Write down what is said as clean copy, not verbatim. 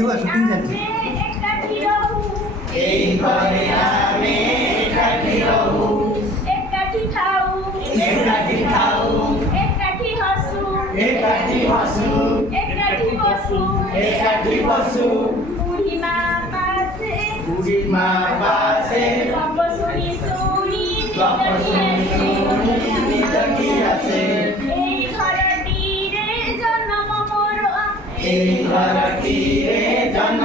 हुआ शूटिंग चल एक घरे आमे एकाठी रहू एकाठी खाऊ एकाठी खाऊ एकाठी हसू एकाठी हसू एकाठी बसू एकाठी बसू बुढी मा पासे गप शुनी शुनी गप शुनी शुनी निद की आसे এই ঘরটিরে জন্ম মোর এই ঘরটিরে জন্ম